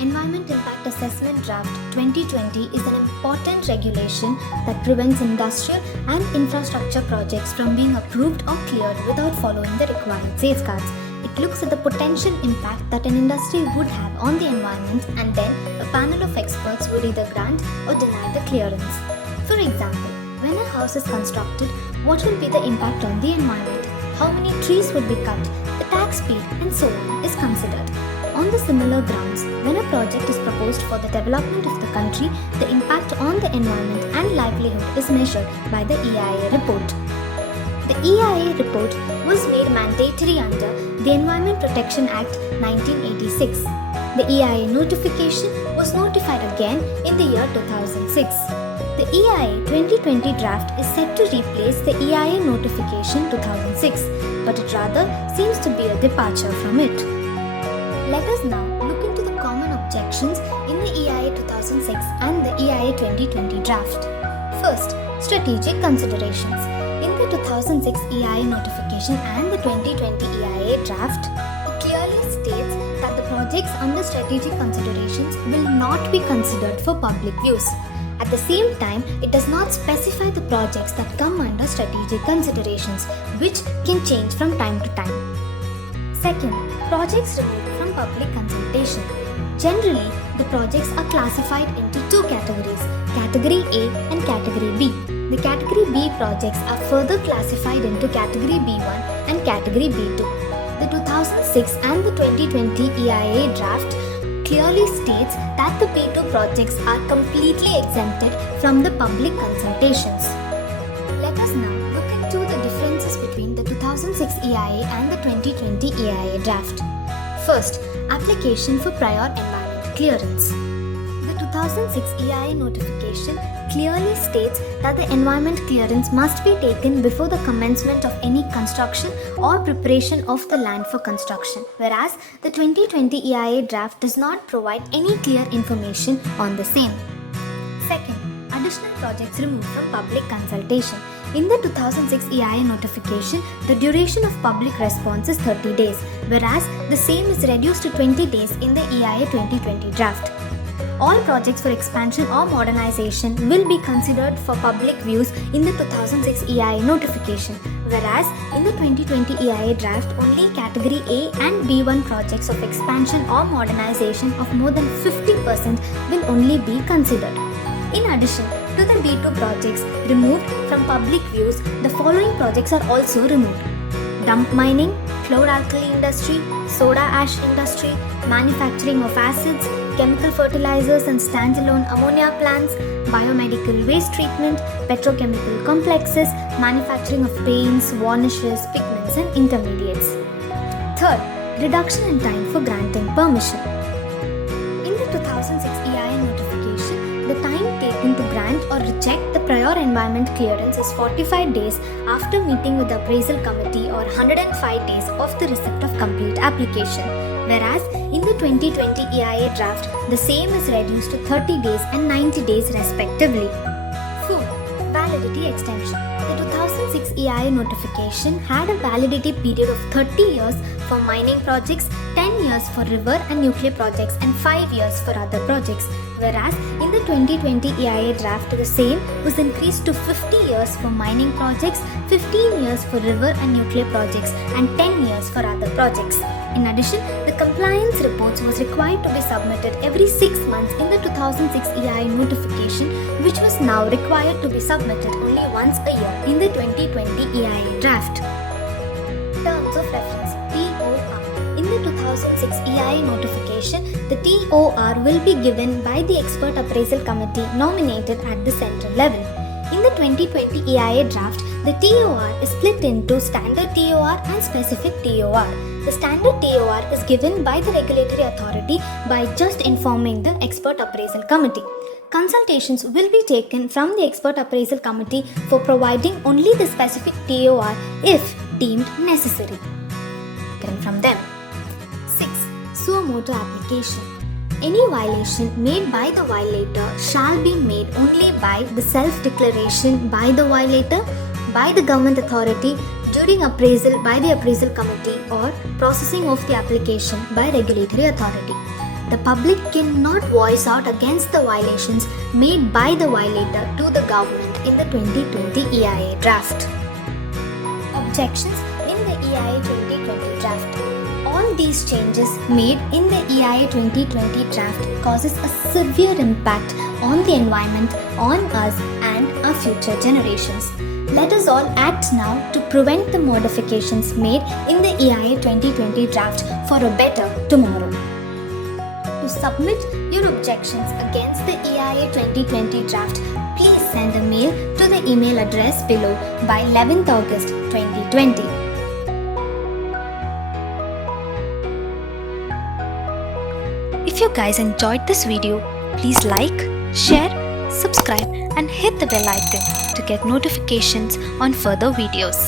Environment Impact Assessment Draft 2020 is an important regulation that prevents industrial and infrastructure projects from being approved or cleared without following the required safeguards. It looks at the potential impact that an industry would have on the environment, and then a panel of experts would either grant or deny the clearance. For example, when a house is constructed, what will be the impact on the environment? How many trees would be cut? The tax paid, and so on is considered. On the similar grounds, when a project is proposed for the development of the country, the impact on the environment and livelihood is measured by the EIA report. The EIA report was made mandatory under the Environment Protection Act 1986. The EIA notification was notified again in the year 2006. The EIA 2020 draft is set to replace the EIA notification 2006, but it rather seems to be a departure from it. Let us now look into the common objections in the EIA 2006 and the EIA 2020 draft. First, strategic considerations. In the 2006 EIA notification and the 2020 EIA draft, it clearly states that the projects under strategic considerations will not be considered for public use. At the same time, it does not specify the projects that come under strategic considerations, which can change from time to time. Second, projects removed from public consultation. Generally, the projects are classified into two categories, Category A and Category B. The Category B projects are further classified into Category B1 and Category B2. The 2006 and the 2020 EIA draft clearly states that the B2 projects are completely exempted from the public consultations. Let us now look into the differences between the 2006 EIA and the 2020 EIA draft. First, application for prior environment clearance. The 2006 EIA notification clearly states that the environment clearance must be taken before the commencement of any construction or preparation of the land for construction, whereas the 2020 EIA draft does not provide any clear information on the same. Second, additional projects removed from public consultation. In the 2006 EIA notification, the duration of public response is 30 days, whereas the same is reduced to 20 days in the EIA 2020 draft. All projects for expansion or modernization will be considered for public views in the 2006 EIA notification, whereas in the 2020 EIA draft, only Category A and B1 projects of expansion or modernization of more than 50% will only be considered. In addition to the B2 projects removed from public views, the following projects are also removed: dump mining, chlor-alkali industry, soda ash industry, manufacturing of acids, chemical fertilizers and standalone ammonia plants, biomedical waste treatment, petrochemical complexes, manufacturing of paints, varnishes, pigments and intermediates. Third, reduction in time for granting permission. In the 2006 EIA notification, the time taken to grant or reject the prior environment clearance is 45 days after meeting with the appraisal committee or 105 days of the receipt of complete application, whereas in the 2020 EIA draft, the same is reduced to 30 days and 90 days respectively. Fourth, validity extension. The 2006 EIA notification had a validity period of 30 years for mining projects, 10 years for river and nuclear projects and 5 years for other projects, whereas in the 2020 EIA draft, the same was increased to 50 years for mining projects, 15 years for river and nuclear projects and 10 years for other projects. In addition, the compliance reports was required to be submitted every 6 months in the 2006 EIA notification, which was now required to be submitted only once a year in the 2020 EIA draft. Terms of reference TOR. In the 2006 EIA notification, the TOR will be given by the Expert Appraisal Committee nominated at the central level. In the 2020 EIA draft, the TOR is split into Standard TOR and Specific TOR. The Standard TOR is given by the regulatory authority by just informing the Expert Appraisal Committee. Consultations will be taken from the Expert Appraisal Committee for providing only the specific TOR if deemed necessary. From them. 6. Suo motu application. Any violation made by the violator shall be made only by the self-declaration by the violator, by the government authority, during appraisal by the appraisal committee, or processing of the application by regulatory authority. The public cannot voice out against the violations made by the violator to the government in the 2020 EIA draft. Objections in the EIA 2020 draft. All these changes made in the EIA 2020 draft causes a severe impact on the environment, on us and our future generations. Let us all act now to prevent the modifications made in the EIA 2020 draft for a better tomorrow. To submit your objections against the EIA 2020 draft, please send a mail to the email address below by 11th August 2020. If you guys enjoyed this video, please like, share, subscribe and hit the bell icon to get notifications on further videos.